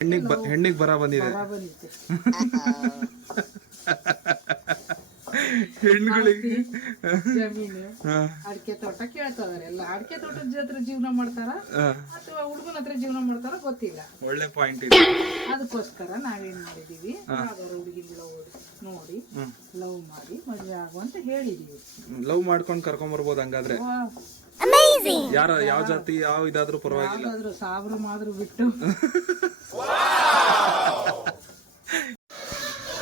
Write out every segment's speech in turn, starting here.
ಹೆಣ್ಣಿಗೆ ಬ ಹೆಣ್ಣಿಗೆ ಬರ ಬಂದಿದೆ. ಜಮೀನು ಅಡಿಕೆ ತೋಟ ಕೇಳ್ತದಾರೆ ಎಲ್ಲ. ಅಡಿಕೆ ತೋಟದ ಹತ್ರ ಜೀವನ ಮಾಡ್ತಾರ? ಅಥವಾ ಹುಡುಗನ ಹತ್ರ ಜೀವನ ಮಾಡ್ತಾರ? ಗೊತ್ತಿಲ್ಲ. ಒಳ್ಳೆ ಪಾಯಿಂಟ್ ಇದೆ. ಅದಕ್ಕೋಸ್ಕರ ನಾವೇನ್ ಮಾಡಿದೀವಿ? ಯಾವ್ದಾರು ಹುಡುಗಿನ ಲವ್ ನೋಡಿ ಲವ್ ಮಾಡಿ ಮದ್ವೆ ಆಗುವಂತ ಹೇಳಿದೀವಿ. ಲವ್ ಮಾಡ್ಕೊಂಡು ಕರ್ಕೊಂಡ್ ಬರ್ಬೋದು ಹಂಗಾದ್ರೆ. ಯಾರ ಯಾವ ಜಾತಿ ಯಾವ ಇದಾದ್ರೂ ಪರವಾಗಿಲ್ಲ. ಯಾವ್ದಾದ್ರು ಸಾಬ್ರು ಮಾದ್ರು ಬಿಟ್ಟು.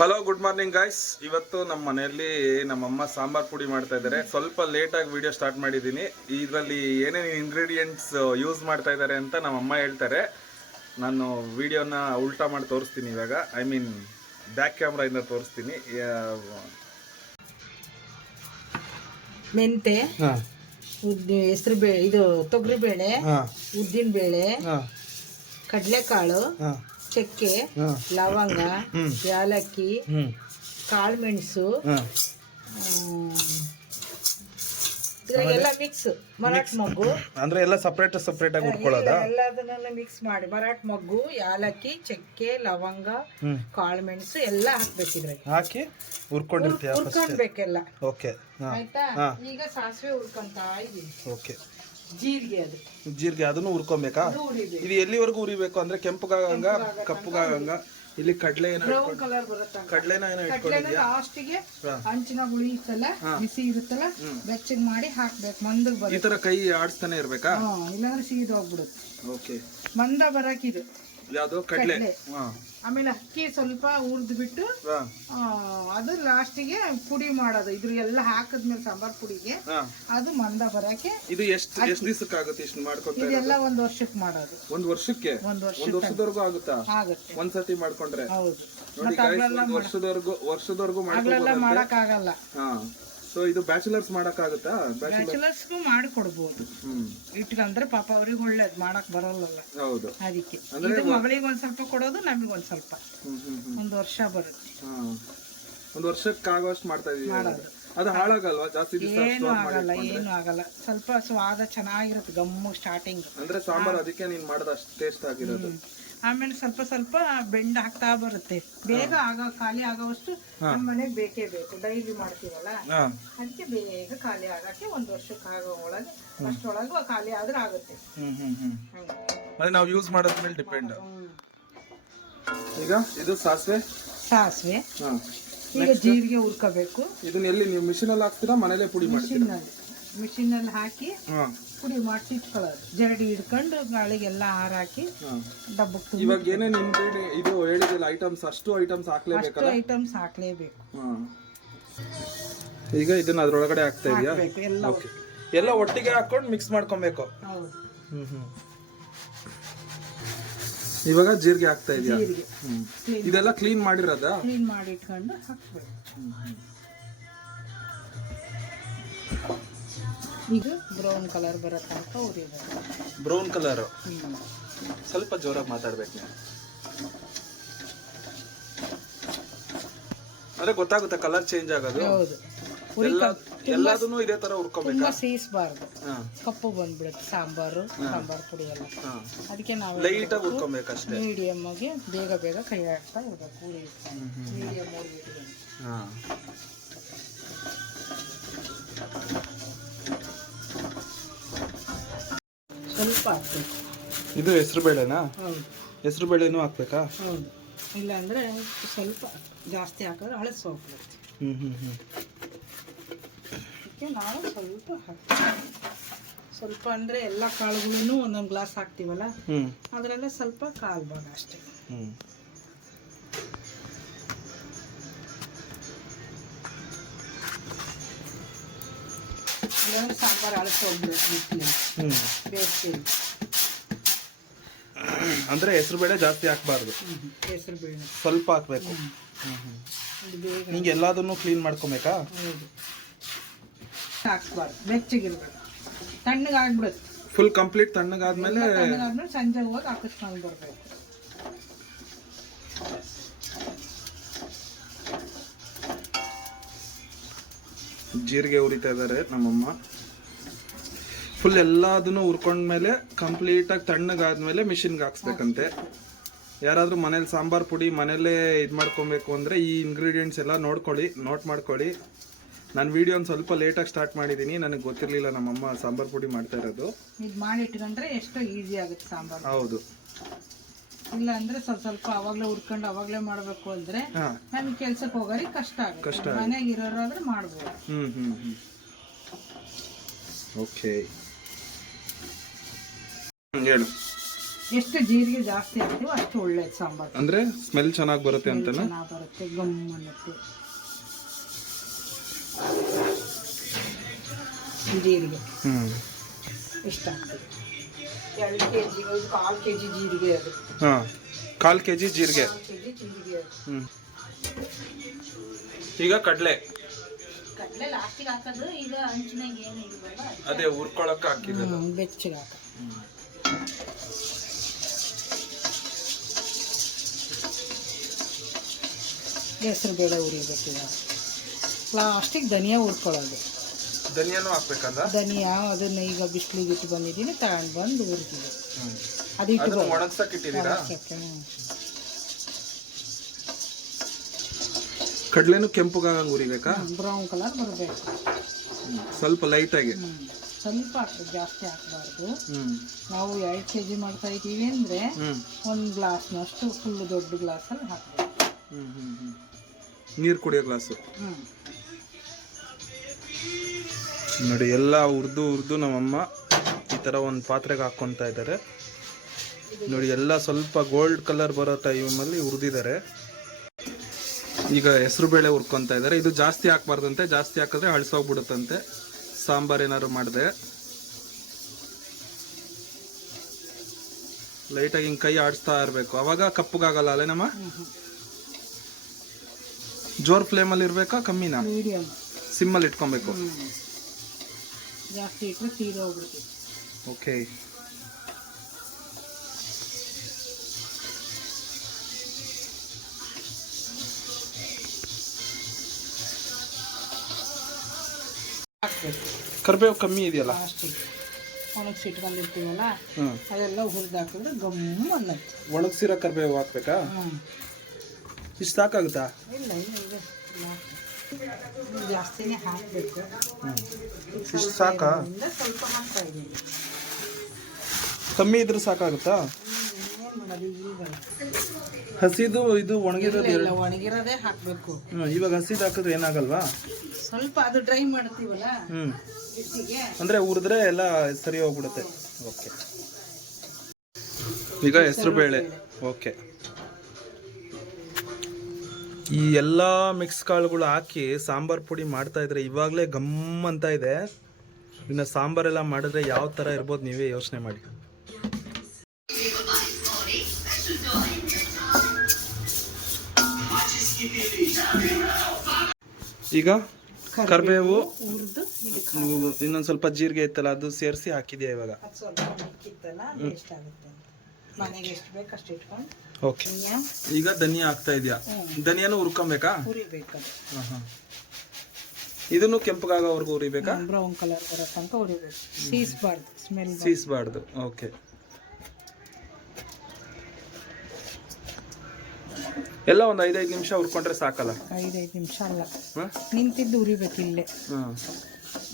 ಹಲೋ ಗುಡ್ ಮಾರ್ನಿಂಗ್ ಗಾಯ್ಸ್ ಇವತ್ತು ನಮ್ಮ ಮನೆಯಲ್ಲಿ ನಮ್ಮಮ್ಮ ಸಾಂಬಾರ್ ಪುಡಿ ಮಾಡ್ತಾ ಇದ್ದಾರೆ. ಸ್ವಲ್ಪ ಲೇಟಾಗಿ ಆಗಿ ವಿಡಿಯೋ ಸ್ಟಾರ್ಟ್ ಮಾಡಿದ್ದೀನಿ. ಇದರಲ್ಲಿ ಏನೇನು ಇಂಗ್ರೀಡಿಯೆಂಟ್ಸ್ ಯೂಸ್ ಮಾಡ್ತಾ ಇದ್ದಾರೆ ಅಂತ ನಮ್ಮಮ್ಮ ಹೇಳ್ತಾರೆ. ನಾನು ವಿಡಿಯೋನ ಉಲ್ಟಾ ಮಾಡಿ ತೋರಿಸ್ತೀನಿ ಇವಾಗ. ಐ ಮೀನ್ ಬ್ಯಾಕ್ ಕ್ಯಾಮ್ರಾಯಿಂದ ತೋರಿಸ್ತೀನಿ. ಮೆಂತೆ. ಹೆಸರು ಬೇಳೆ ಇದು ತೊಗರಿ ಬೇಳೆ ಉದ್ದಿನ ಬೇಳೆ ಕಡಲೆಕಾಳು ಚಕ್ಕೆ ಲವಂಗ ಯಾಲಕ್ಕಿ ಕಾಳುಮೆಣಸು ಇದ್ರಾಗೆಲ್ಲ ಮಿಕ್ಸ್ ಮರಾಠ ಮೊಗ್ಗು. ಅಂದ್ರೆ ಎಲ್ಲ ಸಪ್ರೇಟ್ ಸಪ್ರೇಟ್ ಆಗಿ ಉಟ್ಕೊಳ್ಳೋದ? ಎಲ್ಲದನ್ನೆಲ್ಲ ಮಿಕ್ಸ್ ಮಾಡಿ. ಮರಾಠ ಮೊಗ್ಗು ಯಾಲಕ್ಕಿ ಚಕ್ಕೆ ಲವಂಗ ಕಾಳುಮೆಣಸು ಎಲ್ಲ ಹಾಕ್ಬೇಕು ಇದ್ರಾಗೆ ಹಾಕಿ ಹುರ್ಕೊಂಡಿರ್ತೀಯ ಹುರ್ಕೊಂಡ್ಬೇಕೆಲ್ಲ ಓಕೆ ಆಯ್ತಾ? ಈಗ ಸಾಸಿವೆ ಹುರ್ಕೊಂತಾ ಇದೀನಿ. ಓಕೆ ಜೀರಿಗೆ ಅದು. ಜೀರಿಗೆ ಅದನ್ನು ಹುರ್ಕೊಬೇಕಾ? ಇದು ಎಲ್ಲಿವರೆಗೂ ಉರಿಬೇಕು ಅಂದ್ರೆ ಕೆಂಪುಗಾಗಂಗ ಕಪ್ಪುಗಾಗಂಗ? ಇಲ್ಲಿ ಕಡ್ಲೆ ಏನೋ ಬ್ರೌನ್ ಕಲರ್ ಬರುತ್ತೆ ಕಡಲೆನ ಏನೋ ಕಡ್ಲೆನ ಇಟ್ಕೊಂಡಿದ್ಯಾ? ಲಾಸ್ಟಿಗೆ ಹಂಚಿನ ಹುಳಿ ಇತ್ತಲ್ಲ ಬಿಸಿ ಇರುತ್ತಲ್ಲ ಬೆಚ್ಚಗ್ ಮಾಡಿ ಹಾಕ್ಬೇಕು ಮಂದಗ್ ಈ ಬರುತ್ತೆ ತರ ಕೈ ಆಡಿಸ್ತಾನೆ ಇರ್ಬೇಕಾ? ಹಾ ಇಲ್ಲಾಂದ್ರೆ ಸೀದ್ ಹೋಗ್ಬಿಡುತ್ತೆ ಓಕೆ. ಮಂದ ಬರಕಿದು ಯಾವ್ದು? ಕಡ್ಲೆ. ಕಡ್ಲೆ. ಆಮೇಲೆ ಅಕ್ಕಿ ಸ್ವಲ್ಪ ಹುರ್ದು ಬಿಟ್ಟು ಆ, ಅದು ಲಾಸ್ಟಿಗೆ ಪುಡಿ ಮಾಡೋದು. ಇದ್ರ ಎಲ್ಲ ಹಾಕಿದ್ಮೇಲೆ ಸಾಂಬಾರ್ ಪುಡಿಗೆ ಅದು ಮಂದ ಬರಕ್ಕೆ ಇದು ಎಷ್ಟು ಎಷ್ಟು ದಿವಸಕ್ಕಾಗುತ್ತೆ ಇಷ್ಟು ಮಾಡ್ಕೊತ ಇದೆಲ್ಲ ಒಂದ್ ವರ್ಷಕ್ಕೆ ಮಾಡೋದು. ಒಂದ್ ವರ್ಷಕ್ಕೆ? ಒಂದ್ ವರ್ಷ ಒಂದ್ ವರ್ಷದವರೆಗೂ ಆಗುತ್ತಾ? ಆಗುತ್ತೆ. ಒಂದ್ಸತಿ ಮಾಡ್ಕೊಂಡ್ರೆ? ಹೌದು. ನೋಡಿ guys, ಒಂದ್ ವರ್ಷದವರೆಗೂ ವರ್ಷದವರೆಗೂ ಅಗಲೆಲ್ಲ ಮಾಡ್ಕೋಬಹುದು ಮಾಡಕ್ ಆಗಲ್ಲ ಹಾ. ಸೊ ಇದು ಬ್ಯಾಚುಲರ್ಸ್ ಮಾಡಕ್ಕಾಗುತ್ತಾ? ಬ್ಯಾಚುಲರ್ ಬ್ಯಾಚುಲರ್ಸ್ಗೂ ಮಾಡಿ ಕೊಡ್ಬೋದು ಹ್ಮ್ ಇಟ್ಕಂದ್ರೆ ಪಾಪ ಅವ್ರಿಗೆ ಒಳ್ಳೇದು ಮಾಡಕ್ ಬರಲ್ಲಲ್ಲ. ಹೌದು. ಅದಕ್ಕೆ. ಇದು ಮಗಳಿಗೆ ಒಂದ್ ಸ್ವಲ್ಪ ಕೊಡೋದು ನಮಗೆ ಒಂದ್ ಸ್ವಲ್ಪ. ಹ್ಮ್ ಹ್ಮ್ ಹ್ಮ್. ಒಂದ್ ವರ್ಷ ಬರುತ್ತೆ. ಹಾ. ಒಂದ್ ವರ್ಷಕ್ಕಾಗುವಷ್ಟು ಮಾಡ್ತಾ ಇದೀವಿ ಅದು ಹಾಳಾಗಲ್ವಾ? ಜಾಸ್ತಿ ದಿವಸ ಏನು ಆಗಲ್ಲ ಏನು ಆಗಲ್ಲ. ಸ್ವಲ್ಪ ಸ್ವಾದ ಚೆನ್ನಾಗಿರುತ್ತೆ ಗಮ್ಮು ಸ್ಟಾರ್ಟಿಂಗ್ ಅಂದ್ರೆ ಸಾಂಬಾರ್ ಅದಕ್ಕೆ ನೀನ್ ಮಾಡದ ಅಷ್ಟು ಟೇಸ್ಟ್ ಆಗಿರೋದು ಆಮೇಲೆ ಸ್ವಲ್ಪ ಸ್ವಲ್ಪ ಬೆಂಡ್ ಹಾಕ್ತಾ ಬರುತ್ತೆ. ಬೇಗ ಆಗ ಖಾಲಿ ಆಗೋವಷ್ಟು ನಮ್ಮ ಮನೆಗೆ ಬೇಕೇ ಬೇಕು. ಡೈಲಿ ಮಾಡ್ತೀವಲ್ಲ? ಅದಕ್ಕೆ ಬೇಗ ಖಾಲಿ ಆಗಕ್ಕೆ ಒಂದ್ ವರ್ಷಕ್ಕೆ ಆಗೋ ಒಳಗೆ ಅಷ್ಟೊಳಗೆ ಖಾಲಿ ಆದ್ರೆ ಆಗುತ್ತೆ. ಹ್ಮ್. ನಾವು ಯೂಸ್ ಮಾಡೋದ್ ಮೇಲೆ ಡಿಪೆಂಡ್. ಈಗ ಇದು ಸಾಸಿವೆ? ಸಾಸಿವೆ. ಈಗ ಜೀರಿಗೆ ಹುರ್ಕೋಬೇಕು. ಇದನ್ನ ಎಲ್ಲಿ ನೀವು ಮಿಷಿನ್ ಅಲ್ಲಿ ಹಾಕ್ತೀರಾ ಮನೇಲೆ ಪುಡಿ ಮಾಡ್ತೀರಾ? ಮಿಷಿನಲ್ಲಿ ಹಾಕಿ ಪುಡಿ ಮಾಡಿಸಿ ಇಟ್ಕೊಳ್ಳೋದು. ಜರಡಿ ಹಿಡ್ಕೊಂಡು ಗಾಳಿಗೆಲ್ಲ ಹಾರ ಹಾಕಿ ಡಬ್ಬಕ್ಕೆ ಇವಾಗ ಏನೇನು ನಿಮ್ದು ಇದು ಹೇಳಿದಿಲ್ಲ ಐಟಮ್ಸ್ ಅಷ್ಟು ಐಟಮ್ಸ್ ಅಷ್ಟು ಹಾಕ್ಲೇಬೇಕಲ್ಲ ಐಟಮ್ಸ್ ಹಾಕ್ಲೇಬೇಕು ಈಗ ಇದನ್ನ ಅದ್ರೊಳಗಡೆ ಹಾಕ್ತಾ ಇದೆಯಾ? ಎಲ್ಲ ಓಕೆ ಎಲ್ಲ ಒಟ್ಟಿಗೆ ಹಾಕೊಂಡು ಮಿಕ್ಸ್ ಮಾಡ್ಕೊಬೇಕು. ಇವಾಗ ಜೀರಿಗೆ ಹಾಕ್ತಾ ಇದೆಯಾ? ಇದೆಲ್ಲ ಕ್ಲೀನ್ ಮಾಡಿರೋದಾ? ಕ್ಲೀನ್ ಮಾಡಿ ಇಟ್ಕೊಂಡು ಹಾಕ್ಬೇಕು. ಈಗ ಬ್ರೌನ್ ಕಲರ್ ಬರೋ ತನಕ ಉರಿಬೇಕು. Brown colour. ಸ್ವಲ್ಪ ಜೋರಾಗಿ ಮಾತಾಡ್ಬೇಕು ನೀವು. ಅಂದ್ರೆ ಗೊತ್ತಾಗುತ್ತೆ ಕಲರ್ ಚೇಂಜ್ ಆಗೋದು. ಹೌದು. ಎಲ್ಲದನ್ನು ಇದೇ ತರ ಹುರ್ಕೊಬೇಕಾ ತುಂಬಾ ಸೇರಿಸಬಾರ್ದು ಕಪ್ಪು ಬಂದ್ಬಿಡುತ್ತೆ ಸಾಂಬಾರು ಸಾಂಬಾರ್ ಪುಡಿ ಎಲ್ಲ. ಅದಕ್ಕೆ ನಾವು ಲೈಟ್ ಆಗಿ ಹುರ್ಕೊಬೇಕಷ್ಟೇ ಮೀಡಿಯಂ ಆಗಿ ಬೇಗ ಬೇಗ ಕೈ ಹಾಕ್ತಾ ಇರ್ಬೇಕು ಉರಿ ಹಾಕ್ಬೇಕು. ಇದು ಹೆಸರು ಬೇಳೆನಾ? ಹೌದು. ಹೆಸರು ಬೇಳೆನೂ ಹಾಕ್ಬೇಕಾ? ಹೌದು. ಅಂದರೆ ಸ್ವಲ್ಪ ಜಾಸ್ತಿ ಹಾಕಿದ್ರೆ ಹಳೆ ಹೋಗ್ಬಿಡುತ್ತೆ. ಹ್ಞೂ ಹ್ಞೂ ಹ್ಞೂ ಅದಕ್ಕೆ ನಾವು ಸ್ವಲ್ಪ ಹಾಕ್ತೀವಿ ಸ್ವಲ್ಪ ಅಂದರೆ ಎಲ್ಲ ಕಾಳುಗಳನ್ನು ಒಂದೊಂದು ಗ್ಲಾಸ್ ಹಾಕ್ತೀವಲ್ಲ? ಹ್ಞೂ ಅದರಲ್ಲೇ ಸ್ವಲ್ಪ ಕಾಲು ಭಾಗ ಅಷ್ಟೇ. ಹ್ಮ್. ಇಲ್ಲಾಂದ್ರೆ ಸಾಂಬಾರು ಅಳಸು ಹೋಗ್ಬಿಡುತ್ತೆ ಬಿಸಿಲು. ಹ್ಮ್. ಬೇಯಿಸ್ತೀವಿ ಅಂದ್ರೆ ಹೆಸರು ಬೇಳೆ ಜಾಸ್ತಿ ಹಾಕ್ಬಾರ್ದು. ಹೆಸರು ಬೇಳೆ. ಸ್ವಲ್ಪ ಹಾಕ್ಬೇಕು. ಹಿಂಗೆ ಎಲ್ಲದನ್ನು ಕ್ಲೀನ್ ಮಾಡ್ಕೊಬೇಕಾ? ಹಾಕ್ಬಾರ್ದು. ಬೆಚ್ಚಗಿರ್ಬೇಕು. ತಣ್ಣಗಾಗ್ಬಿಡುತ್ತೆ. ಫುಲ್ ಕಂಪ್ಲೀಟ್ ತಣ್ಣಗಾದ್ಮೇಲೆ ತಣ್ಣಗಾದ್ಮೇಲೆ ಸಂಜೆ ಹೋಗಿ ಹಾಕಿಸ್ಕೊಂಡು ಬರ್ಬೇಕು. ಜೀರಿಗೆ ಉರಿತಾ ಇದ್ದಾರೆ ನಮ್ಮಮ್ಮ. ಫುಲ್ ಎಲ್ಲದನ್ನು ಉರ್ಕೊಂಡ್ಮೇಲೆ ಕಂಪ್ಲೀಟ್ ಆಗಿ ತಣ್ಣಗಾದ್ಮೇಲೆ ಮಿಷಿನ್ಗೆ ಹಾಕ್ಸ್ಬೇಕಂತೆ. ಯಾರಾದರೂ ಮನೇಲಿ ಸಾಂಬಾರ್ ಪುಡಿ ಮನೇಲೇ ಇದು ಮಾಡ್ಕೊಬೇಕು ಅಂದರೆ ಈ ಇಂಗ್ರೀಡಿಯೆಂಟ್ಸ್ ಎಲ್ಲ ನೋಡ್ಕೊಳ್ಳಿ ನೋಟ್ ಮಾಡ್ಕೊಳ್ಳಿ. ನಾನು ವಿಡಿಯೋ ಒಂದು ಸ್ವಲ್ಪ ಲೇಟಾಗಿ ಸ್ಟಾರ್ಟ್ ಮಾಡಿದ್ದೀನಿ ನನಗೆ ಗೊತ್ತಿರಲಿಲ್ಲ ನಮ್ಮಮ್ಮ ಸಾಂಬಾರ್ ಪುಡಿ ಮಾಡ್ತಾ ಇರೋದು. ಇದು ಮಾಡಿ ಇಟ್ಕೊಂಡ್ರೆ ಎಷ್ಟೋ ಈಸಿ ಆಗುತ್ತೆ ಸಾಂಬಾರು. ಹೌದು. ಇಲ್ಲ ಅಂದ್ರೆ ಸ್ವಲ್ಪ ಸ್ವಲ್ಪ ಅವಾಗ್ಲೇ ಹುರ್ಕೊಂಡು ಅವಾಗ್ಲೇ ಮಾಡ್ಬೇಕು ಅಂದ್ರೆ ನಮ್ಗೆ ಕೆಲ್ಸಕ್ಕೆ ಹೋಗೋರಿ ಕಷ್ಟ ಆಗುತ್ತೆ. ಮನೆಗೆ ಇರೋರಾದ್ರೆ ಮಾಡ್ಬೋದು. ಹ್ಮ್ ಹ್ಮ್ ಹ್ಮ್. ಓಕೆ ಹೇಳು. ಎಷ್ಟು ಜೀರಿಗೆ ಜಾಸ್ತಿ ಹಾಕ್ತೀವೋ ಅಷ್ಟು ಒಳ್ಳೇದು ಸಾಂಬಾರು. ಅಂದ್ರೆ ಸ್ಮೆಲ್ ಚೆನ್ನಾಗಿ ಬರುತ್ತೆ ಅಂತ ಚೆನ್ನಾಗಿ ಬರುತ್ತೆ ಗಮ್ ಅನ್ನತ್ತೆ. ಜೀರಿಗೆ. ಹ್ಮ್. ಇಷ್ಟ ಆಗ್ತದೆ. ಎರಡು ಕೆ ಜಿ ಕಾಲು ಕೆ ಜಿ ಜೀರಿಗೆ ಅದು. ಹಾಂ ಕಾಲು ಕೆ ಜಿ ಜೀರಿಗೆ. ಕಾಲು ಕೆ ಜಿ ಜೀರಿಗೆ ಅದು. ಹ್ಞೂ ಈಗ ಕಡಲೆ. ಕಡಲೆ ಲಾಸ್ಟಿಗೆ ಹಾಕೋದು ಈಗ ಹಂಚಿನಾಗ ಏನು ಇಲ್ವಲ್ಲ ಅದೇ ಹುರ್ಕೊಳಕ್ಕೆ ಹಾಕಿರೋದು. ಬೆಚ್ಚಗೆ ಹಾಕ. ಹೆಸರು ಬೇಳೆ ಉರಿಬೇಕು ಈಗ. ಲಾಸ್ಟಿಗೆ ಧನಿಯಾ ಹುರ್ಕೊಳ್ಳೋದು. ಧನಿಯಾನು ಹಾಕ್ಬೇಕಲ್ಲ ಧನಿಯಾ ಅದನ್ನ ಈಗ ಬಿಸಿಲಿಗೆ ಇಟ್ಟು ಬಂದಿದ್ದೀನಿ ತಗೊಂಡು ಬಂದು ಹುರಿತೀವಿ ಅದು ಇಟ್ಟು ಒಣಗ್ಸಕ್ ಇಟ್ಟಿದ್ದೀರಾ? ಕಡ್ಲೆನು ಕೆಂಪುಗಾಗಂಗ್ ಹುರಿಬೇಕಾ? ಬ್ರೌನ್ ಕಲರ್ ಬರಬೇಕು. ಸ್ವಲ್ಪ ಲೈಟ್ ಆಗಿ ಸ್ವಲ್ಪ ಹಾಕ್ಬೇಕು ಜಾಸ್ತಿ ಹಾಕಬಾರ್ದು. ನಾವು ಎರಡು ಕೆ ಜಿ ಮಾಡ್ತಾ ಇದೀವಿ ಅಂದರೆ ಒಂದ್ ಗ್ಲಾಸ್ನಷ್ಟು ಫುಲ್ ದೊಡ್ಡ ಗ್ಲಾಸಲ್ಲಿ ಹಾಕಬೇಕು. ನೀರು ಕುಡಿಯೋ ಗ್ಲಾಸು. ಹ್ಞೂ ನೋಡಿ ಎಲ್ಲ ಹುರಿದು ಹುರಿದು ನಮ್ಮಮ್ಮ ಈ ಥರ ಒಂದು ಪಾತ್ರೆಗೆ ಹಾಕ್ಕೊತಾ ಇದ್ದಾರೆ. ನೋಡಿ ಎಲ್ಲ ಸ್ವಲ್ಪ ಗೋಲ್ಡ್ ಕಲರ್ ಬರೋ ಟೈಮಲ್ಲಿ ಹುರಿದಿದ್ದಾರೆ ಈಗ ಹೆಸರು ಬೇಳೆ ಹುರ್ಕೊತಾ ಇದ್ದಾರೆ. ಇದು ಜಾಸ್ತಿ ಹಾಕ್ಬಾರ್ದಂತೆ ಜಾಸ್ತಿ ಹಾಕಿದ್ರೆ ಅಳಿಸೋಗ್ಬಿಡುತ್ತಂತೆ. ಸಾಂಬಾರ್ ಏನಾದ್ರು ಮಾಡಿದೆ. ಲೈಟಾಗಿ ಹಿಂಗೆ ಕೈ ಆಡಿಸ್ತಾ ಇರಬೇಕು. ಅವಾಗ ಕಪ್ಪಗಾಗಲ್ಲ ಅಲ್ಲೇ ನಮ್ಮ ಜೋರ್ ಫ್ಲೇಮಲ್ಲಿ ಇರಬೇಕಾ ಕಮ್ಮಿನಾ? ಸಿಮ್ಮಲ್ಲಿ ಇಟ್ಕೊಬೇಕು. ಜಾಸ್ತಿ ಇಟ್ಟರೆ ತೀರೋಗ್ಬಿಡ್ತೀವಿ ಓಕೆ. ಕರ್ಬೇವು ಕಮ್ಮಿ ಇದೆಯಲ್ಲ? ಒಣಗಿಸಿ ಇಟ್ಕೊಂಡಿರ್ತೀವಲ್ಲ ಅದೆಲ್ಲ ಹುರಿದು ಹಾಕಿದ್ರೆ ಗಮ್ ಅನ್ನತ್ತೆ. ಒಣಗ್ಸಿರೋ ಕರಿಬೇವು ಹಾಕ್ಬೇಕಾ? ಇಷ್ಟು ಸಾಕಾಗುತ್ತಾ? ಇಲ್ಲ ಇಲ್ಲ ಇದೆ. ಇಲ್ಲ. ಜಾಸ್ತಿನೇ ಹಾಕಬೇಕು. ಇಷ್ಟು ಸಾಕಾ? ಸ್ವಲ್ಪ ಹಾಕ್ತಾ ಇದ್ದೀನಿ. ಕಮ್ಮಿ ಇದ್ರೆ ಸಾಕಾಗುತ್ತಾ? ಹಸಿದು ಇದು ಒಣಗಿರೋದು ಇಲ್ಲ ಒಣಗಿರೋದೇ ಹಾಕಬೇಕು. ಹ್ಮ್, ಇವಾಗ ಹಸಿದು ಹಾಕಿದ್ರೆ ಏನಾಗಲ್ವಾ? ಸ್ವಲ್ಪ ಅದು ಡ್ರೈ ಮಾಡ್ತೀವಲ್ಲ? ಹ್ಮ್. ಅಂದ್ರೆ ಉರಿದ್ರೆ ಎಲ್ಲ ಸರಿ ಹೋಗ್ಬಿಡುತ್ತೆ. ಓಕೆ. ಈಗ ಹೆಸರು ಬೇಳೆ. ಓಕೆ. ಈ ಎಲ್ಲ ಮಿಕ್ಸ್ ಕಾಳುಗಳು ಹಾಕಿ ಸಾಂಬಾರ್ ಪುಡಿ ಮಾಡ್ತಾ ಇದ್ರೆ ಇವಾಗಲೇ ಗಮ್ ಅಂತ ಇದೆ. ಇನ್ನು ಸಾಂಬಾರೆಲ್ಲ ಮಾಡಿದ್ರೆ ಯಾವ ಥರ ಇರ್ಬೋದು ನೀವೇ ಯೋಚನೆ ಮಾಡಿ. ಈಗ ಕರಿಬೇವು ಇನ್ನೊಂದು ಸ್ವಲ್ಪ ಜೀರಿಗೆ ಇತ್ತಲ್ಲ ಅದು ಸೇರಿಸಿ ಹಾಕಿದ್ಯಾ ಇವಾಗ? ಮನೆಗೆ ಎಷ್ಟು ಬೇಕು ಅಷ್ಟು ಇಟ್ಕೊಂಡು ಓಕೆ. ಈಗ ಧನಿಯಾ ಹಾಕ್ತಾ ಇದೆಯಾ? ಧನಿಯಾನು ಹುರ್ಕೊಬೇಕಾ? ಹುರಿಬೇಕದು ಹಾಂ ಹಾಂ. ಇದನ್ನು ಕೆಂಪಗಾಗೋವರೆಗೂ ಹುರಿಬೇಕಾ? ಬ್ರೌನ್ ಕಲರ್ ಬರೋ ತನಕ ಹುರಿಬೇಕು. ಸೀಸ್ಬಾರ್ದು ಸ್ಮೆಲ್ ಸೀಸ್ಬಾರ್ದು. ಓಕೆ. ಎಲ್ಲ ಒಂದು ಐದೈದು ನಿಮಿಷ ಹುರ್ಕೊಂಡ್ರೆ ಸಾಕಲ್ಲ? ಐದೈದು ನಿಮಿಷ ಅಲ್ಲ. ನಿಂತಿದ್ದು ಉರಿಬೇಕು ಇಲ್ಲೇ.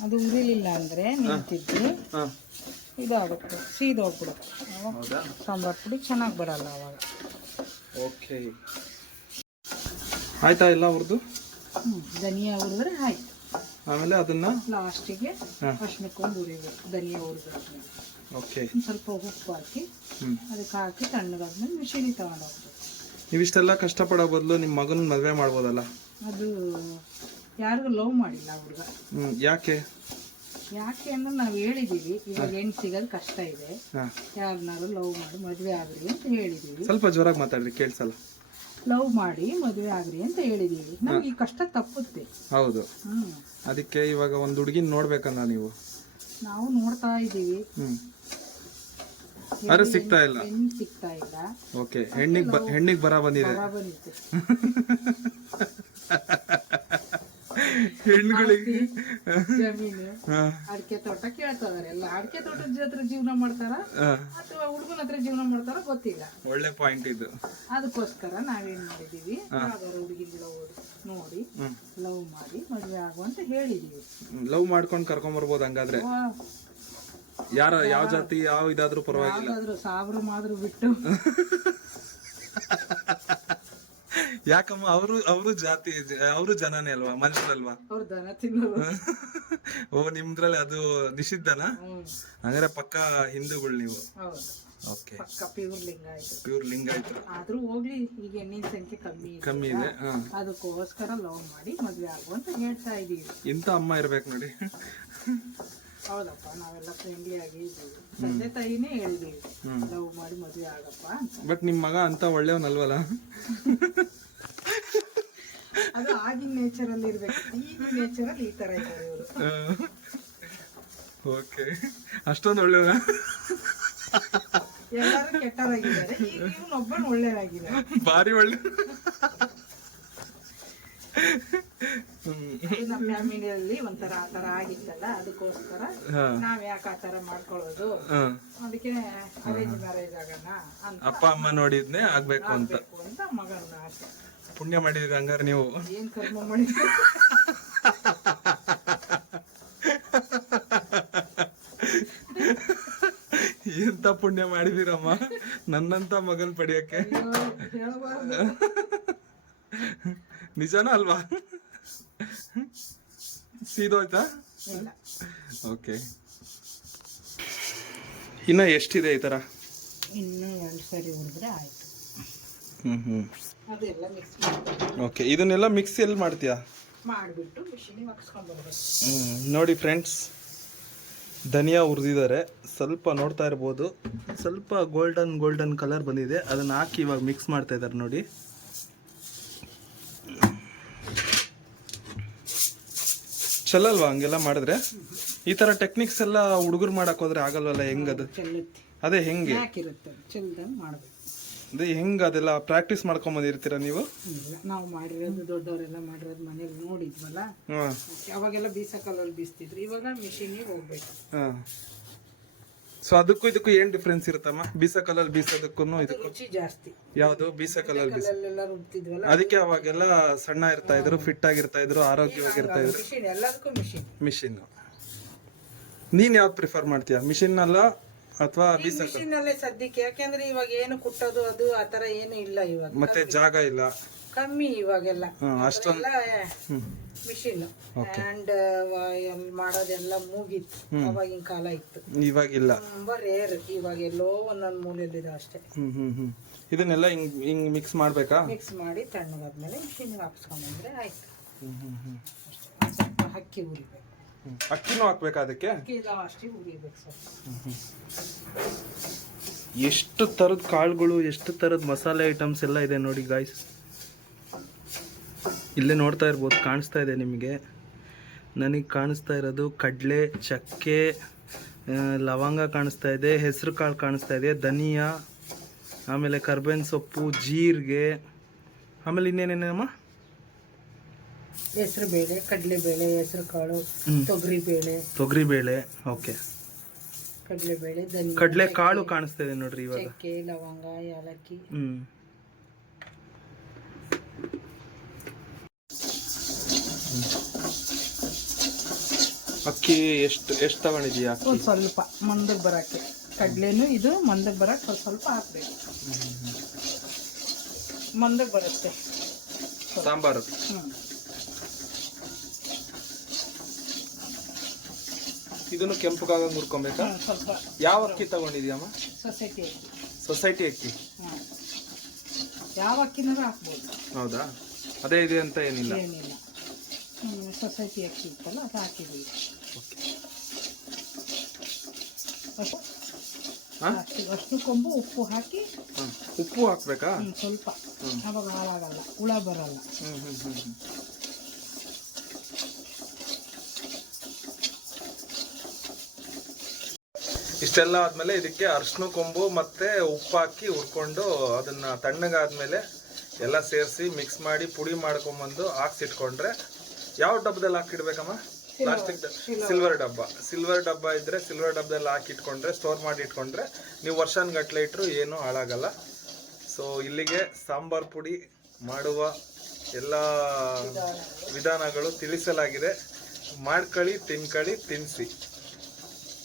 ಅದು ಉರಿಲಿಲ್ಲ ಅಂದ್ರೆ ನಿಂತಿದ್ದು. ಹಾಂ. ಇದಾಗುತ್ತೆ ಸೀದೋಗ್ಬಿಡುತ್ತೆ. ಹೌದಾ? ಸಾಂಬಾರು ಪುಡಿ ಚೆನ್ನಾಗಿ ಬರಲ್ಲ ಅವಾಗ. ಓಕೆ. ಆಯ್ತಾ ಇಲ್ಲ ಅವ್ರದ್ದು ಹ್ಞೂ ಧನಿಯಾ ಹುರಿದ್ರೆ ಆಯ್ತು. ಆಮೇಲೆ ಅದನ್ನ? ಲಾಸ್ಟಿಗೆ ಹಾಂ. ಹುರಿಬೇಕು ಧನಿಯಾ ಹುರಿದ್ರೆ ಓಕೆ. ಸ್ವಲ್ಪ ಉಪ್ಪು ಹಾಕಿ ಅದಕ್ಕೆ ಹಾಕಿ ತಣ್ಣಗಾದ್ಮೇಲೆ ಮಿಷಿನಿ ತಗೊಂಡು ನೀವು ನೀವಿಷ್ಟೆಲ್ಲ ಕಷ್ಟಪಡೋ ಬದಲು ನಿಮ್ಮ ಮಗನ ಮದುವೆ ಮಾಡ್ಬೋದಲ್ಲ? ಅದು ಯಾರಿಗೂ ಲವ್ ಮಾಡಿಲ್ಲ ಹುಡುಗ. ಹ್ಞೂ ಯಾಕೆ? ಯಾಕೆ ಅಂದ್ರೆ ನಾವು ಹೇಳಿದೀವಿ. ಇವಾಗ ಹೆಣ್ಣು ಸಿಗೋದು ಕಷ್ಟ ಇದೆ. ಹಾಂ. ಯಾರನ್ನಾರು ಲವ್ ಮಾಡಿ ಮದುವೆ ಆಗ್ರಿ ಅಂತ ಹೇಳಿದೀವಿ. ಸ್ವಲ್ಪ ಜೋರಾಗಿ ಮಾತಾಡ್ರಿ ಕೇಳಿಸಲ್ಲ. ಲವ್ ಮಾಡಿ ಮದುವೆ ಆಗ್ರಿ ಅಂತ ಹೇಳಿದೀವಿ. ನಮ್ಗೆ ಈ ಕಷ್ಟ ತಪ್ಪುತ್ತೆ. ಹೌದು. ಅದಕ್ಕೆ ಇವಾಗ ಒಂದು ಹುಡುಗಿನ ನೋಡ್ಬೇಕಲ್ಲ ನೀವು? ನಾವು ನೋಡ್ತಾ ಇದ್ದೀವಿ. ಹ್ಞೂ ಆದ್ರೆ ಸಿಗ್ತಾ ಇಲ್ಲ? ಹೆಣ್ಣು ಸಿಗ್ತಾ ಇಲ್ಲ. ಓಕೆ. ಹೆಣ್ಣಿಗೆ ಬ ಹೆಣ್ಣಿಗೆ ಬರ ಬಂದಿದೆ. ಬರ ಬಂದಿತ್ತು ಹೆಣ್ಗಳಿಗೆ ಜಮೀನು ಅಡಿಕೆ ತೋಟ ಕೇಳ್ತಾರೆ ಎಲ್ಲ ಅಡಿಕೆ ತೋಟದ ಹತ್ರ ಜೀವನ ಮಾಡ್ತಾರ? ಅಥವಾ ಹುಡುಗನ ಹತ್ರ ಜೀವನ ಮಾಡ್ತಾರ? ಗೊತ್ತಿಲ್ಲ. ಒಳ್ಳೆ ಪಾಯಿಂಟ್ ಇದು. ಅದಕ್ಕೋಸ್ಕರ ನಾವೇನ್ ಮಾಡಿದೀವಿ? ಯಾವ್ದಾರು ಹುಡುಗಿ ಲವ್ ನೋಡಿ ಲವ್ ಮಾಡಿ ಮದುವೆ ಆಗುವಂತ ಹೇಳಿದೀವಿ. ಲವ್ ಮಾಡ್ಕೊಂಡು ಕರ್ಕೊಂಡ್ ಬರ್ಬೋದು ಹಂಗಾದ್ರೆ. ಯಾರ ಯಾವ ಜಾತಿ ಯಾವ ಇದಾದ್ರೂ ಪರವಾಗಿಲ್ಲ. ಸಾವಿರ ಮಾದ್ರು ಬಿಟ್ಟು. ಯಾಕಮ್ಮ ಅವರು ಅವರು ಜಾತಿ ಅವರು ಜನನೇ ಅಲ್ವಾ? ಮನುಷ್ಯರಲ್ವಾ? ಅವ್ರ ದನ ತಿನ್ನೋರು. ಓ ನಿಮ್ದ್ರಲ್ಲಿ ಅದು ನಿಷಿದ್ಧನಾ? ಹ್ಮ್. ಹಂಗಾರೆ ಪಕ್ಕ ಹಿಂದೂಗಳು ನೀವು. ಹೌದು. ಓಕೆ. ಪಕ್ಕ ಪ್ಯೂರ್ ಲಿಂಗ ಆಯ್ತು ಪ್ಯೂರ್ ಆದರೂ ಆದ್ರೂ ಹೋಗ್ಲಿ ಈಗ ಹೆಣ್ಣಿನ ಸಂಖ್ಯೆ ಕಮ್ಮಿ ಇದೆ. ಕಮ್ಮಿ ಇದೆ ಹಾ. ಅದಕ್ಕೋಸ್ಕರ ಲವ್ ಮಾಡಿ ಮದ್ವೆ ಆಗುವಂತ ಹೇಳ್ತಾ ಇದೀವಿ ಇಂಥ ಅಮ್ಮ ಇರ್ಬೇಕು ನೋಡಿ. ಹೌದಪ್ಪ ನಾವೆಲ್ಲ ಫ್ರೆಂಡ್ಲಿ ಆಗಿ ಇದ್ದೀವಿ. ತಂದೆ ತಾಯಿನೇ ಹೇಳಿದೀವಿ ಲವ್ ಮಾಡಿ ಮದ್ವೆ ಆಗಪ್ಪ ಅಂತ. ಬಟ್ ನಿಮ್ ಮಗ ಅಂತ ಒಳ್ಳೆಯವನಲ್ವಲ್ಲ? ಅದು ಆಗಿನ ನೇಚರ್ ಅಲ್ಲಿ ಇರ್ಬೇಕು. ಈಗಿನ ನೇಚರ್ ಅಲ್ಲಿ ಈ ತರ ಇದ್ದಾರೆ ಇವರು. ಓಕೆ ಅಷ್ಟೊಂದು ಒಳ್ಳೆ ಎಲ್ಲರೂ ಕೆಟ್ಟವರಾಗಿದ್ದಾರೆ ಈಗ ಇವನೊಬ್ಬನು ಒಳ್ಳೆಯದಾಗಿದ್ದಾರೆ ಭಾರಿ ಒಳ್ಳೆ ನಮ್ಮ ಫ್ಯಾಮಿಲಿಯಲ್ಲಿ ಒಂಥರ ಆ ತರ ಆಗಿತ್ತಲ್ಲ ಅದಕ್ಕೋಸ್ಕರ ನಾವ್ ಯಾಕೆ ಆ ತರ ಮಾಡ್ಕೊಳ್ಳೋದು? ಅದಕ್ಕೆ ಅರೇಂಜ್ ಮ್ಯಾರೇಜ್ ಆಗೋಣ ಅಪ್ಪ ಅಮ್ಮ ನೋಡಿದ್ನೆ ಆಗ್ಬೇಕು ಅಂತ. ಬೇಕು ಅಂತ ಮಗನ ಆಸೆ. ಪುಣ್ಯ ಮಾಡಿದ್ರಿ ಹಂಗಾರೆ ನೀವು. ಏನ್ ಕರ್ಮ ಮಾಡಿದ್ರು? ಎಂತ ಪುಣ್ಯ ಮಾಡಿದಿರಮ್ಮ? ನನ್ನಂತ ಮಗನ್ ಪಡಿಯಕ್ಕೆ. ನಿಜನಾ ಅಲ್ವಾ? ಸೀದೋಯ್ತಾ? ಓಕೆ ಇನ್ನ ಎಷ್ಟಿದೆ ಈ ತರ? ಇನ್ನು ಎರಡು ಸರಿ ಹೋದ್ರೆ ಆಯ್ತು. ಹ್ಮ್ ಹ್ಮ್. ಅದೆಲ್ಲ ಮಿಕ್ಸ್ ಮಾಡಿ ಓಕೆ ಇದನ್ನೆಲ್ಲ ಮಿಕ್ಸ್ ಎಲ್ಲಿ ಮಾಡ್ತೀಯಾ? ಮಾಡಿಬಿಟ್ಟು ಮಿಷಿನಿಗೆ ಹಾಕ್ಸ್ಕೊಂಡ್ ಬರ್ಬೇಕು ನೋಡಿ ಫ್ರೆಂಡ್ಸ್ ಧನಿಯಾ ಹುರಿದಿದ್ದಾರೆ ಸ್ವಲ್ಪ ನೋಡ್ತಾ ಇರ್ಬೋದು. ಸ್ವಲ್ಪ ಗೋಲ್ಡನ್ ಗೋಲ್ಡನ್ ಕಲರ್ ಬಂದಿದೆ. ಅದನ್ನ ಹಾಕಿ ಇವಾಗ ಮಿಕ್ಸ್ ಮಾಡ್ತಾ ಇದ್ದಾರೆ ನೋಡಿ. ಚಲ್ಲಲ್ವಾ ಹಂಗೆಲ್ಲ ಮಾಡಿದ್ರೆ? ಈ ತರ ಟೆಕ್ನಿಕ್ಸ್ ಎಲ್ಲ ಹುಡುಗರು ಮಾಡೋಕ್ಕೋದ್ರೆ ಆಗಲ್ವಲ್ಲ ಹೆಂಗದು? ಅದೇ ಹೆಂಗೆ? ಮಾಡಬೇಕು. ಅದೇ ಹೆಂಗ್ ಅದೆಲ್ಲ ಪ್ರಾಕ್ಟೀಸ್ ಮಾಡ್ಕೊಂಡ್ ಬಂದಿರ್ತೀರಾ ನೀವು? ಇಲ್ಲ ನಾವು ಮಾಡಿರೋದು ದೊಡ್ಡವರೆಲ್ಲ ಮಾಡಿರೋದು ಮನೇಲಿ ನೋಡಿದ್ವಲ್ಲ? ಹಾಂ. ಅವಾಗೆಲ್ಲ ಬೀಸಕಲ್ಲಲ್ಲಿ ಬೀಸ್ತಿದ್ರು ಇವಾಗ ಮಿಷಿನಿಗೆ ಹೋಗ್ಬೇಕು. ಹಾ. ಸೊ ಅದಕ್ಕೂ ಇದಕ್ಕೂ ಏನ್ ಡಿಫ್ರೆನ್ಸ್ ಇರುತ್ತಮ್ಮ? ಬೀಸ ಕಲ್ಲಲ್ಲಿ ಬೀಸೋದಕ್ಕೂ ಇದಕ್ಕೂ? ರುಚಿ ಜಾಸ್ತಿ. ಯಾವುದು? ಬೀಸ ಕಲ್ಲಲ್ಲಿ ಬೀಸ ಕಲ್ಲಲ್ಲೆಲ್ಲ ರುಬ್ತಿದ್ವಲ್ಲ? ಅದಕ್ಕೆ ಅವಾಗೆಲ್ಲ ಸಣ್ಣ ಇರ್ತಾ ಇದ್ರು ಫಿಟ್ ಆಗಿರ್ತಾ ಇದ್ರು ಆರೋಗ್ಯವಾಗಿರ್ತಾ ಇದ್ರು. ಮಿಷಿನ್ ಎಲ್ಲದಕ್ಕೂ ಮಿಷಿನ್ ಮಿಷಿನ್ ನೀನ್ ಯಾವ್ದು ಪ್ರಿಫರ್ ಮಾಡ್ತೀಯ? ಮಿಷಿನ್ ಅಲ್ಲ ಅಥವಾ ಬೀಸ ಮಿಷಿನ್ ಅಲ್ಲೇ ಸದ್ಯಕ್ಕೆ ಯಾಕೆಂದ್ರೆ ಇವಾಗ ಏನು ಕುಟ್ಟೋದು ಅದು ಆ ತರ ಏನು ಇಲ್ಲ ಇವಾಗ. ಮತ್ತೆ ಜಾಗ ಇಲ್ಲ. ಕಮ್ಮಿ ಇವಾಗೆಲ್ಲ. ಹ್ಮ್ ಅಷ್ಟೊಂದು ಎಲ್ಲ ಹ್ಮ್. ಮಿಷಿನ್ ಹ್ಯಾಂಡ್ ಮಾಡೋದೆಲ್ಲ ಮುಗೀತು. ಅವಾಗಿನ ಕಾಲ ಇತ್ತು. ಇವಾಗಿಲ್ಲ. ತುಂಬಾ ರೇರ್ ಇವಾಗ ಎಲ್ಲೋ ಒಂದೊಂದು ಮೂಲೆಯಲ್ಲಿದೆ ಅಷ್ಟೇ. ಹ್ಮ್ ಹ್ಮ್ ಹ್ಮ್. ಇದನ್ನೆಲ್ಲ ಹಿಂಗ್ ಹಿಂಗ್ ಮಿಕ್ಸ್ ಮಾಡ್ಬೇಕಾ? ಮಿಕ್ಸ್ ಮಾಡಿ ತಣ್ಣಗಾದ್ಮೇಲೆ ಮಿಷಿನ್ಗೆ ಹಾಕ್ಸ್ಕೊಂಡ್ಬಂದ್ರೆ ಆಯ್ತು. ಹ್ಮ್ ಹ್ಮ್ ಹ್ಮ್. ಅಷ್ಟೇ. ಒಂದ್ ಸ್ವಲ್ಪ ಅಕ್ಕಿ ಉರಿಬೇಕು. ಅಕ್ಕಿನೂ ಹಾಕ್ಬೇಕಾ ಅದಕ್ಕೆ? ಎಷ್ಟು ತರದ ಕಾಳುಗಳು ಎಷ್ಟು ತರದ ಮಸಾಲೆ ಐಟಮ್ಸ್ ಎಲ್ಲ ಇದೆ ನೋಡಿ ಗಾಯ್ಸ್ ಇಲ್ಲೇ ನೋಡ್ತಾ ಇರ್ಬೋದು ಕಾಣಿಸ್ತಾ ಇದೆ ನಿಮಗೆ. ನನಗೆ ಕಾಣಿಸ್ತಾ ಇರೋದು ಕಡಲೆ ಚಕ್ಕೆ ಲವಂಗ ಕಾಣಿಸ್ತಾ ಇದೆ ಹೆಸರು ಕಾಳು ಕಾಣಿಸ್ತಾ ಇದೆ ಧನಿಯಾ ಆಮೇಲೆ ಕರ್ಬೇವಿನ ಸೊಪ್ಪು ಜೀರಿಗೆ ಆಮೇಲೆ ಇನ್ನೇನೇನಮ್ಮ? ಹೆಸರು ಬೇಳೆ ಕಡಲೆ ಬೇಳೆ ಹೆಸರು ಕಾಳು. ತೊಗರಿ ಬೇಳೆ. ತೊಗರಿಬೇಳೆ ಓಕೆ. ಕಡಲೆ ಬೇಳೆ ಧನಿಯಾ ಕಡಲೆ ಕಾಳು ಕಾಣಿಸ್ತಾ ಇದೆ ನೋಡ್ರಿ ಇವಾಗ. ಚಕ್ಕೆ ಲವಂಗ ಏಲಕ್ಕಿ ಹ್ಮ್. ಅಕ್ಕಿ ಎಷ್ಟು ಎಷ್ಟು ತಗೊಂಡಿದ್ಯಾ ಅಕ್ಕಿ? ಒಂದು ಸ್ವಲ್ಪ ಮಂದಕ್ಕೆ ಬರಕ್ಕೆ ಕಡಲೆನು ಇದು ಮಂದಕ್ಕೆ ಬರಕ್ಕೆ ಸ್ವಲ್ಪ ಸ್ವಲ್ಪ ಹಾಕ್ಬೇಕು. ಮಂದಕ್ಕೆ ಬರುತ್ತೆ. ಸಾಂಬಾರು. ಹ್ಮ್. ಇದನ್ನು ಕೆಂಪುಗಾಗ ಮುರ್ಕೊಬೇಕಾ? ಹ್ಮ್, ಸ್ವಲ್ಪ. ಯಾವ ಅಕ್ಕಿ ತಗೊಂಡಿದ್ಯಮ್ಮ? ಸೊಸೈಟಿ ಅಕ್ಕಿ. ಸೊಸೈಟಿ ಅಕ್ಕಿ. ಯಾವ ಅಕ್ಕಿನಾರು ಹಾಕ್ಬೋದು. ಹೌದಾ? ಅದೇ ಇದೆ ಅಂತ ಏನಿಲ್ಲ. ಏನಿಲ್ಲ. ಹ್ಮ್, ಸೊಸೈಟಿ ಅಕ್ಕಿ ಇತ್ತಲ್ಲ ಅದು ಹಾಕಿದ್ದೀವಿ. ಅಷ್ಟು? ಹಾ? ಅಷ್ಟು- ಅಷ್ಟು ಕೊಂಬು ಉಪ್ಪು ಹಾಕಿ. ಹ್ಮ್. ಉಪ್ಪು ಹಾಕ್ಬೇಕಾ? ಹ್ಮ್, ಸ್ವಲ್ಪ. ಅವಾಗ ಹಾಳಾಗಲ್ಲ ಹುಳ ಬರಲ್ಲ. ಹ್ಮ್ ಹ್ಮ್ ಹ್ಮ್ ಹ್ಮ್. ಇಷ್ಟೆಲ್ಲ ಆದಮೇಲೆ ಇದಕ್ಕೆ ಅರ್ಶಿನ ಕೊಂಬು ಮತ್ತೆ ಉಪ್ಪು ಹಾಕಿ ಹುರ್ಕೊಂಡು ಅದನ್ನ ತಣ್ಣಗಾದ್ಮೇಲೆ ಎಲ್ಲ ಸೇರಿಸಿ ಮಿಕ್ಸ್ ಮಾಡಿ ಪುಡಿ ಮಾಡ್ಕೊಂಬಂದು ಹಾಕ್ಸಿಟ್ಕೊಂಡ್ರೆ ಯಾವ ಡಬ್ಬದಲ್ಲಿ ಹಾಕಿಡ್ಬೇಕಮ್ಮ ಪ್ಲಾಸ್ಟಿಕ್ ಸಿಲ್ವರ್ ಡಬ್ಬ ಸಿಲ್ವರ್ ಡಬ್ಬ. ಇದ್ದರೆ ಸಿಲ್ವರ್ ಡಬ್ಬದಲ್ಲಿ ಹಾಕಿ ಇಟ್ಕೊಂಡ್ರೆ ಸ್ಟೋರ್ ಮಾಡಿ ಇಟ್ಕೊಂಡ್ರೆ ನೀವು ವರ್ಷನ್ಗಟ್ಲೆ ಇಟ್ಟರು ಏನೂ ಹಾಳಾಗಲ್ಲ. ಸೊ ಇಲ್ಲಿಗೆ ಸಾಂಬಾರ್ ಪುಡಿ ಮಾಡುವ ಎಲ್ಲ ವಿಧಾನಗಳು ತಿಳಿಸಲಾಗಿದೆ. ಮಾಡ್ಕೊಳ್ಳಿ ತಿನ್ಕೊಳ್ಳಿ ತಿನ್ನಿಸಿ